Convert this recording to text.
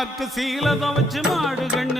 மாட்டு சீல துவைச்சு மாடு கண்ணு